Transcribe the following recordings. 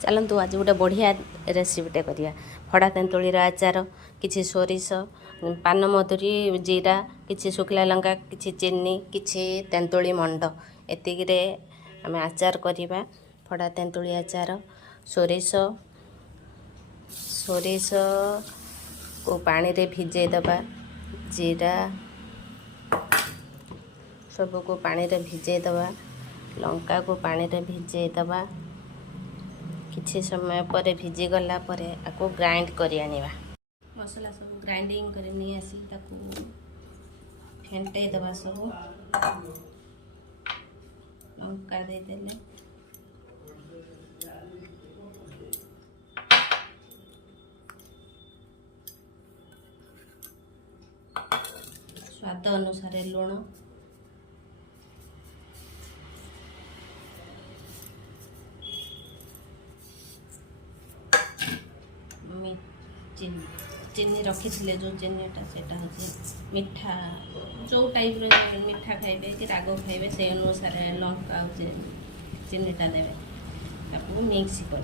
चलतु आज गोटे बढ़िया रेसिपीटे करिया फड़ा तेंतुलीर आचार किछि सोरिष पान मधुरी जीरा किछि शुखला लंका किछि चीनी किछि तेंतुली मंड एतिकिरे आम आचार करिबा फड़ा तेंतुली आचार सोरिष सोरिष को पानी रे भिजै दबा जीरा सब को पानी रे भिजै दबा लंका को पानी रे भिजै दबा किछि समय पर भिजी गला पर आको ग्राइंड करि आनिबा मसला सब ग्राइंडिंग कर नहीं आसी ताको फेंटे दबा सब लंका दे देले स्वाद अनुसार लुण चीनी रखी थे जो चीनीटा से मीठा जो टाइप मीठा खाइबे कि राग खाइबे से अनुसार लंका चीनीटा देवे ताको मिक्स कर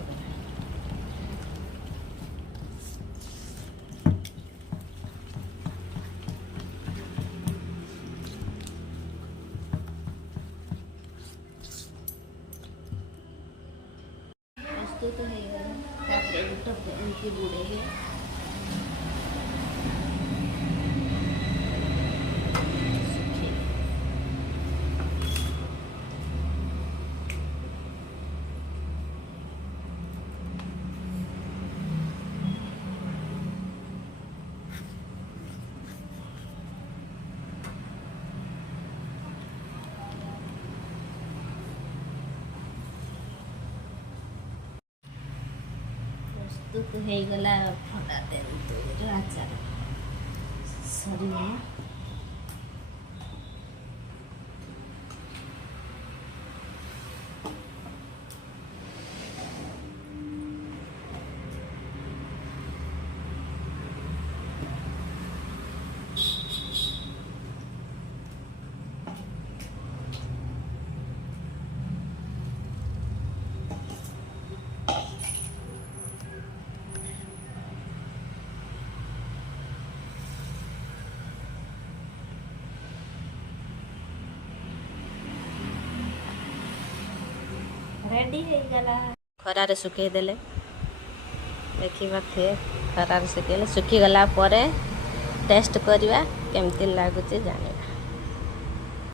प्रस्तुत हो गया एमती बुड़े प्रस्तुत हो गला फड़ा तेंतुलीर आचार सरिया रेडी हो गला खरारे सुखे देले देखिबा थे खरारे सुखेले सुखी गला परे टेस्ट करिवा केमती लागुचे जाने।